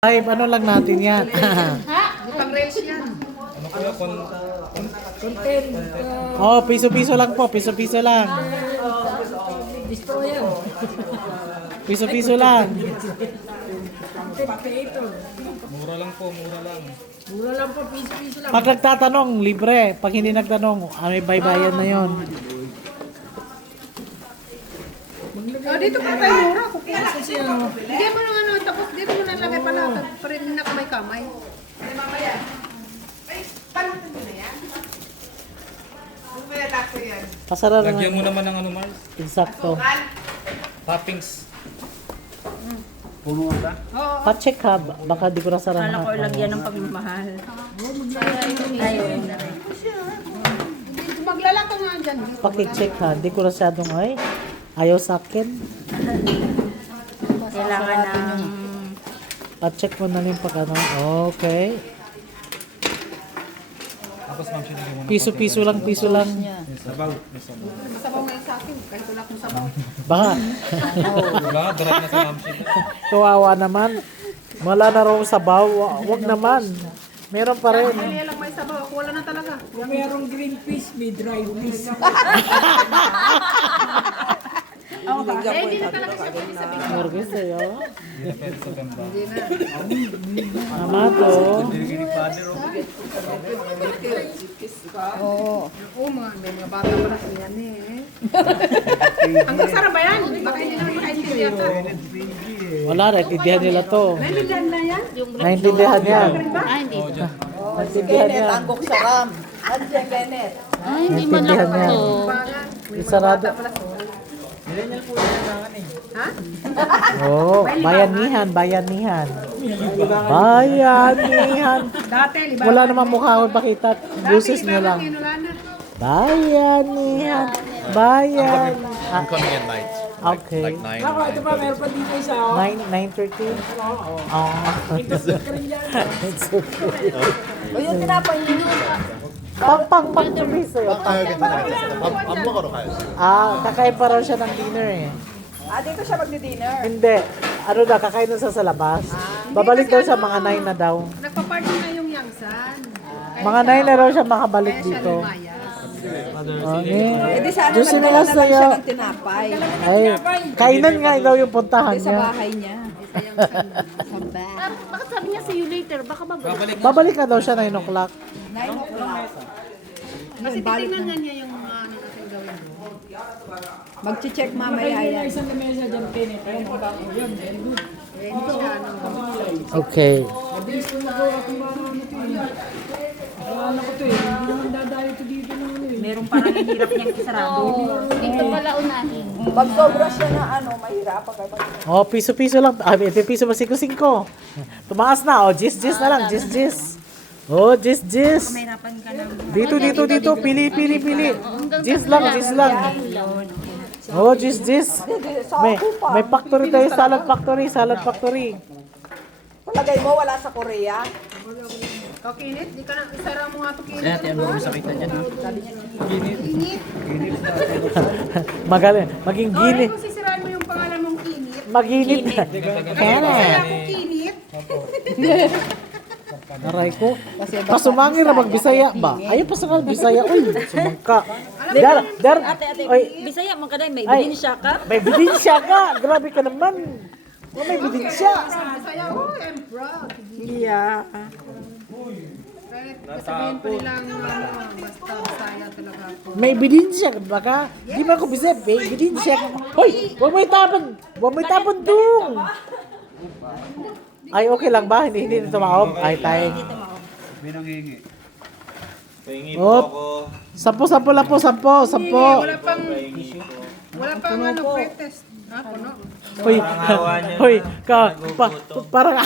Ay, ano lang natin yan. Pang rails yan. Ano kaya Content. Oh, piso-piso lang po, piso-piso lang. Destroyer. Piso-piso lang. Potato. mura lang po, mura lang. Mura lang po, piso-piso lang. Pag nagtatanong, libre. Pag hindi nagtanong, may baybayan na yon. Dito pa tayo mura. Hindi mo nang ano, tapos dito mo nalagay pala. Para hindi na kamay-kamay. Mamaya. Ay, paano ito na yan? Ano ba yung takso yan? Pasara Lagyan mo naman. naman ng ano, Mars? Eksakto. Toppings. Oo. Pa-check ha, baka di ko nasarahan. Kala ko lagyan ng pagmamahal. Ayun. Maglalako nga dyan. Paki-check ha, di ko masyadong ay. Ayaw sa akin. Kailangan ng... Pa-check mo na rin pag ano. Okay. Tapos ma'am, sinigyan mo na. Piso-piso lang, piso lang. Sabaw. May sabaw. Masabaw ngayon sa akin. Kahit wala akong sabaw. Baka. Wala, darat na sa ma'am siya. Kawawa naman. Wala na raw sabaw. Wag naman. Meron pa rin. Kaya lang may sabaw. Ako wala na talaga. Kung mayroong green fish, may dry fish. Hindi na talaga siya pwede sabihin. Morgue sa'yo. Hindi na pwede sa ganda. Tama to. Oo, may mga bata pa na yan eh. Hanggang sarap ba yan? Baka hindi naman makaintindihan ka. Wala, naintindihan nila to. Naintindihan na yan? Naintindihan yan. Ah, hindi. Naintindihan yan. Tanggok sa ram. At yan, Kenneth. Ah, hindi man Naintindihan yan. ako. Isarado. Ha? Oo, bayanihan, bayanihan. Bayanihan. Dati, liba. Wala namang mukha ko pakita. Buses niya lang. Wala na. Bayanihan. Bayan. Ah, Convenient nights. okay. Like 9. Ako, ito pa, meron pa dito isa. 9:30? Oh. It's okay. O yung tinapay niyo. Pang piso. Kakain pa raw siya ng dinner eh. Dito siya magdi-dinner. Hindi. Ano na, kakain na siya sa labas. Babalik daw siya mga 9 na daw. Nagpa-party na yung Yangsan. Mga 9 na raw siya makabalik Kaya siya dito. lumayas. Okay. Di sana Diyos magdala nila na lang sa'yo. siya ng tinapay. Ay, kainan nga daw yung puntahan Sa niya. bahay niya. Bakit sabi niya see you later? Baka babalik. Babalik na daw siya 9 o'clock. 9 o'clock. Kasi titignan nga niya yung mga ano natin gawin. Mag-check mamaya May yan. isang lamesa dyan, Kenneth. Ayan, ang bako yun. Very good. Eh, hindi siya ano. Okay. Mabilis ko na gawa kung mga ano ito eh. Akala ko ito eh. Hindi naman dadayo ito dito ng ano eh. Meron parang hirap niyang isarado. Dito pala unahin. Pag sobra siya na ano, mahirapan kayo. Oh, piso-piso lang. Piso ba 5-5? Tumaas na. Oh, jis na lang. Jis. Oh, jis. Mahirapan ka ng... Dito. Pili. Jis lang. Oh, jis. May factory tayo. Salad factory. Palagay mo, wala sa Korea. O, Kinit, di ka na, isara mo nga ito, Kinit. Ano mo sakita dyan, ha? Kinit. Magaling. Maging O, gini. kung sisirain mo yung pangalan mong Kinit. Maginit. Kaya ako Kinit. Aray ko. Pasumangin na magbisaya ba? Ayaw pa sa Bisaya. Uy, sumangka. Oy, Bisaya mo ka dahil may Ay. ebidensya ka. may bidensya ka. Grabe ka naman. Oh, may bidensya. Masaya, oh, I'm proud. Yeah. Kahit sabihin pa nilang, ano, basta Bisaya talaga ako. May bidensya ka baka. Di ba ako Bisaya? May bidensya ka. Hoy, huwag mo itapon dong. Ay, okay lang ba? Hindi na tumaob. Ay, tayo. May nanghingi. Op. 10 lang po. 10. Wala pang ano, pretest. Ha, puno. Hoy, parang